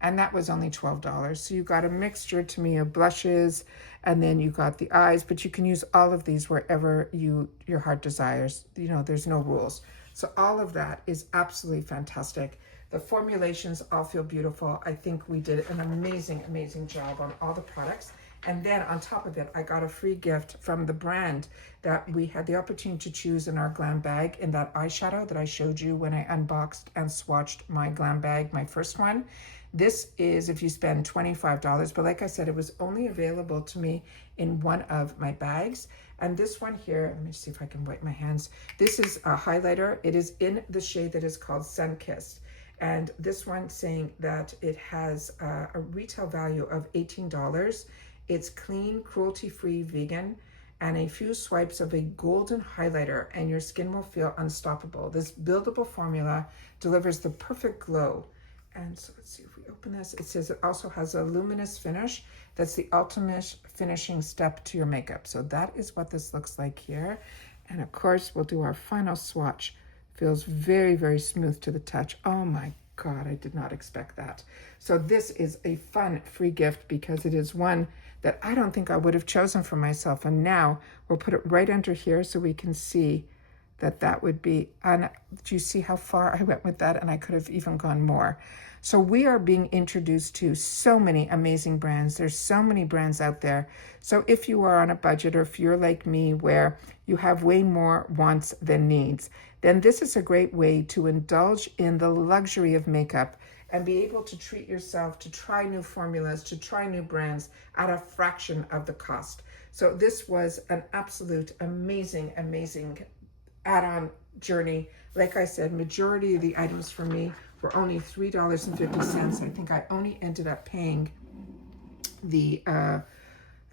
And that was only $12. So you got a mixture to me of blushes, and then you got the eyes, but you can use all of these wherever your heart desires. There's no rules. So all of that is absolutely fantastic. The formulations all feel beautiful. I think we did an amazing, amazing job on all the products. And then on top of it, I got a free gift from the brand that we had the opportunity to choose in our glam bag, in that eyeshadow that I showed you when I unboxed and swatched my glam bag, my first one. This is if you spend $25, but like I said, it was only available to me in one of my bags. And this one here, let me see if I can wipe my hands. This is a highlighter. It is in the shade that is called Sun Kissed. And this one saying that it has a retail value of $18. It's clean, cruelty-free, vegan, and a few swipes of a golden highlighter and your skin will feel unstoppable. This buildable formula delivers the perfect glow. And so let's see if we open this. It says it also has a luminous finish. That's the ultimate finishing step to your makeup. So that is what this looks like here. And of course, we'll do our final swatch. Feels very, very smooth to the touch. Oh my God, I did not expect that. So this is a fun free gift because it is one that I don't think I would have chosen for myself. And now we'll put it right under here so we can see that that would be, do you see how far I went with that? And I could have even gone more. So we are being introduced to so many amazing brands. There's so many brands out there. So if you are on a budget, or if you're like me where you have way more wants than needs, then this is a great way to indulge in the luxury of makeup and be able to treat yourself, to try new formulas, to try new brands at a fraction of the cost. So this was an absolute amazing, amazing add-on journey. Like I said, majority of the items for me were only $3.50. I think I only ended up paying the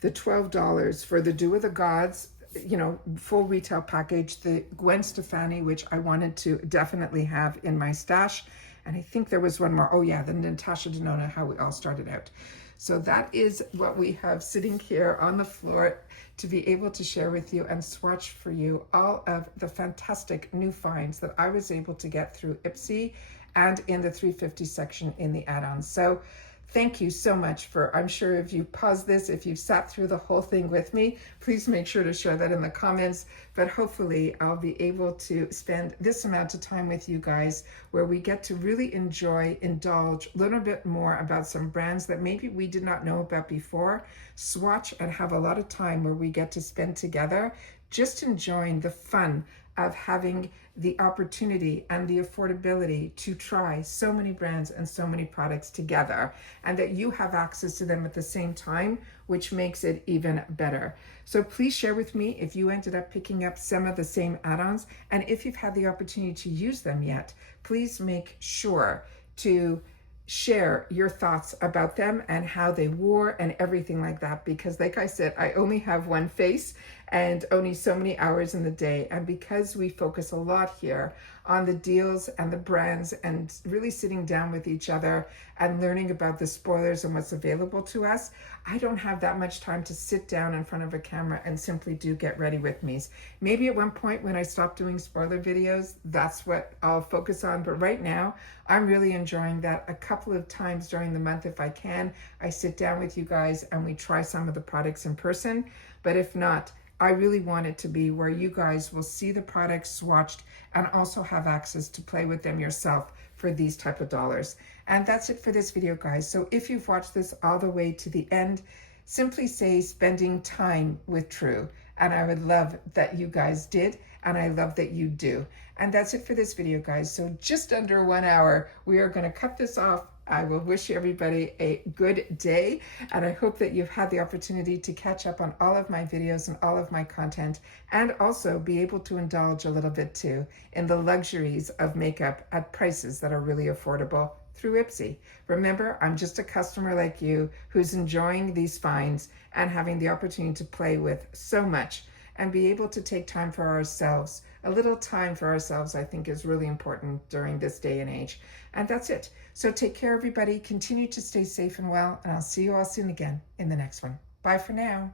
$12 for the Dew of the Gods, you know, full retail package, the Gwen Stefani, which I wanted to definitely have in my stash. And I think there was one more. Oh yeah, the Natasha Denona, how we all started out. So that is what we have sitting here on the floor to be able to share with you and swatch for you all of the fantastic new finds that I was able to get through IPSY and in the 350 section in the add-ons. So thank you so much for, I'm sure if you paused this, if you've sat through the whole thing with me, please make sure to share that in the comments. But hopefully I'll be able to spend this amount of time with you guys where we get to really enjoy, indulge, learn a bit more about some brands that maybe we did not know about before, swatch, and have a lot of time where we get to spend together, just enjoying the fun of having the opportunity and the affordability to try so many brands and so many products together, and that you have access to them at the same time, which makes it even better. So please share with me if you ended up picking up some of the same add-ons, and if you've had the opportunity to use them yet, please make sure to share your thoughts about them and how they wore and everything like that, because like I said, I only have one face and only so many hours in the day. And because we focus a lot here on the deals and the brands and really sitting down with each other and learning about the spoilers and what's available to us, I don't have that much time to sit down in front of a camera and simply do get ready with me's. Maybe at one point when I stop doing spoiler videos, that's what I'll focus on. But right now, I'm really enjoying that. A couple of times during the month, if I can, I sit down with you guys and we try some of the products in person. But if not, I really want it to be where you guys will see the products swatched and also have access to play with them yourself for these type of dollars. And that's it for this video, guys. So if you've watched this all the way to the end, simply say spending time with True. And I would love that you guys did, and I love that you do. And that's it for this video, guys. So just under 1 hour, we are going to cut this off. I will wish everybody a good day, and I hope that you've had the opportunity to catch up on all of my videos and all of my content, and also be able to indulge a little bit too in the luxuries of makeup at prices that are really affordable through IPSY. Remember, I'm just a customer like you who's enjoying these finds and having the opportunity to play with so much and be able to take time for ourselves. A little time for ourselves, I think, is really important during this day and age. And that's it. So take care, everybody. Continue to stay safe and well, and I'll see you all soon again in the next one. Bye for now.